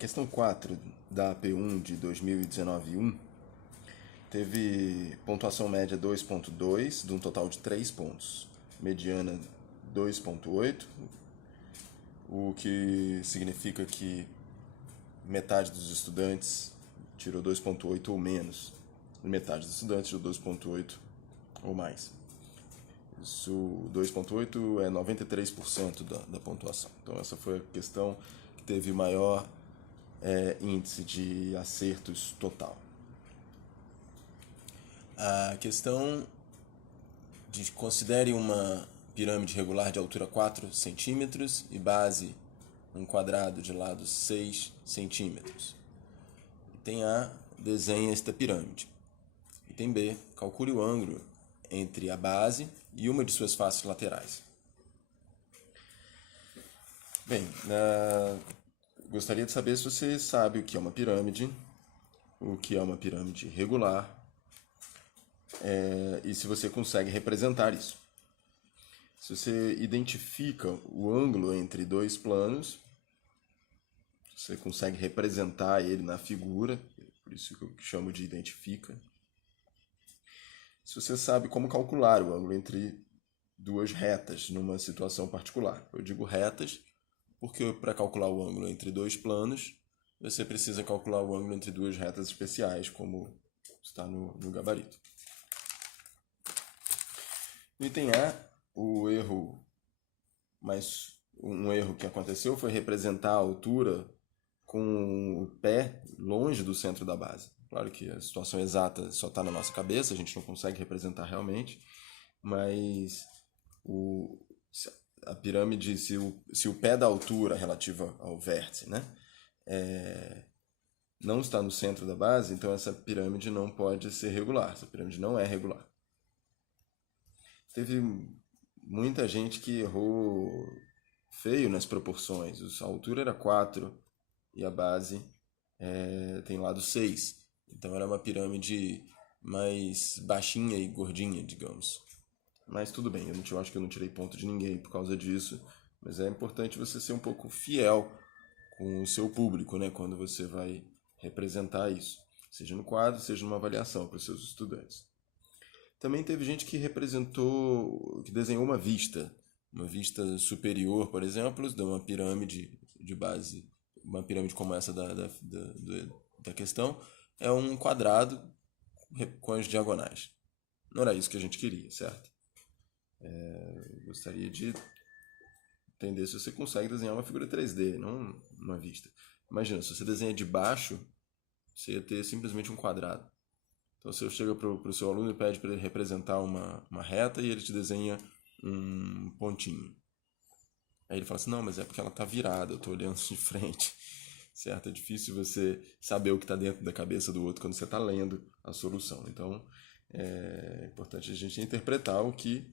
questão 4 da AP1 de 2019-1 teve pontuação média 2,2 de um total de 3 pontos, mediana 2,8, o que significa que metade dos estudantes tirou 2,8 ou menos, metade dos estudantes tirou 2,8 ou mais. Isso, 2,8 é 93% da pontuação. Então essa foi a questão que teve maior índice de acertos total. A questão de considere uma pirâmide regular de altura 4 centímetros e base um quadrado de lado 6 centímetros. Item A, desenhe esta pirâmide. Item B, calcule o ângulo entre a base e uma de suas faces laterais. Bem, gostaria de saber se você sabe o que é uma pirâmide regular, e se você consegue representar isso. Se você identifica o ângulo entre dois planos, você consegue representar ele na figura, por isso que eu chamo de identifica. Se você sabe como calcular o ângulo entre duas retas numa situação particular. Eu digo retas porque para calcular o ângulo entre dois planos, você precisa calcular o ângulo entre duas retas especiais, como está no gabarito. No item A, um erro que aconteceu foi representar a altura com o pé longe do centro da base. Claro que a situação exata só está na nossa cabeça, a gente não consegue representar realmente, mas a pirâmide, se o pé da altura relativa ao vértice, né, não está no centro da base, então essa pirâmide não pode ser regular, essa pirâmide não é regular. Teve muita gente que errou feio nas proporções. A altura era 4 e a base tem lado 6. Então era uma pirâmide mais baixinha e gordinha, digamos. Mas tudo bem, eu acho que eu não tirei ponto de ninguém por causa disso. Mas é importante você ser um pouco fiel com o seu público, né, quando você vai representar isso. Seja no quadro, seja numa avaliação para os seus estudantes. Também teve gente que desenhou uma vista superior, por exemplo, de uma pirâmide de base, uma pirâmide como essa da questão, é um quadrado com as diagonais. Não era isso que a gente queria, certo? Gostaria de entender se você consegue desenhar uma figura 3D, não uma vista. Imagina, se você desenha de baixo, você ia ter simplesmente um quadrado. Então você chega para o seu aluno e pede para ele representar uma reta e ele te desenha um pontinho. Aí ele fala assim, não, mas é porque ela está virada, eu estou olhando de frente. Certo? É difícil você saber o que está dentro da cabeça do outro quando você está lendo a solução. Então é importante a gente interpretar o que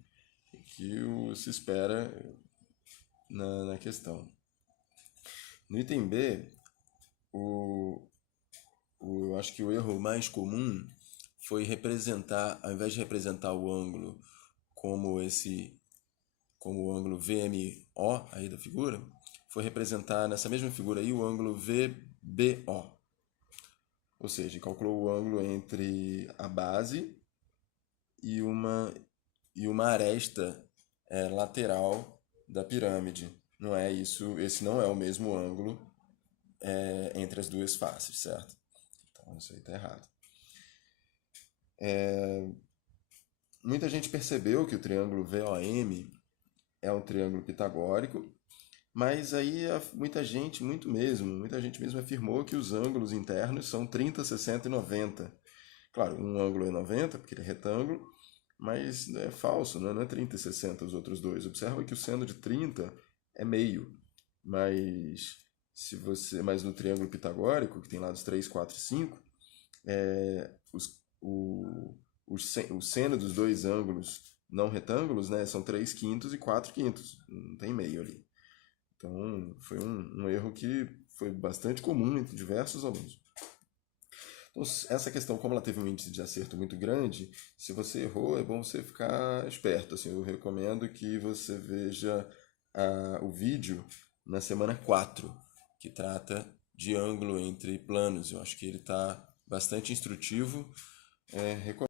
se espera na questão. No item B, eu acho que o erro mais comum foi representar, ao invés de representar o ângulo como o ângulo VMO aí da figura, foi representar nessa mesma figura aí o ângulo VBO. Ou seja, calculou o ângulo entre a base e uma aresta lateral da pirâmide. Não é isso, esse não é o mesmo ângulo entre as duas faces, certo? Então isso aí está errado. Muita gente percebeu que o triângulo VOM é um triângulo pitagórico, mas aí muita gente mesmo afirmou que os ângulos internos são 30, 60 e 90. Claro, um ângulo é 90, porque ele é retângulo, mas é falso, não é 30 e 60 os outros dois. Observa que o seno de 30 é meio, mas no triângulo pitagórico, que tem lados 3, 4 e 5, o seno dos dois ângulos não retângulos, né, são 3 quintos e 4 quintos, não tem meio ali. Então foi um erro que foi bastante comum entre diversos alunos. Então, essa questão, como ela teve um índice de acerto muito grande, se você errou, é bom você ficar esperto. Assim, eu recomendo que você veja o vídeo na semana 4, que trata de ângulo entre planos. Eu acho que ele está bastante instrutivo. Recomendo.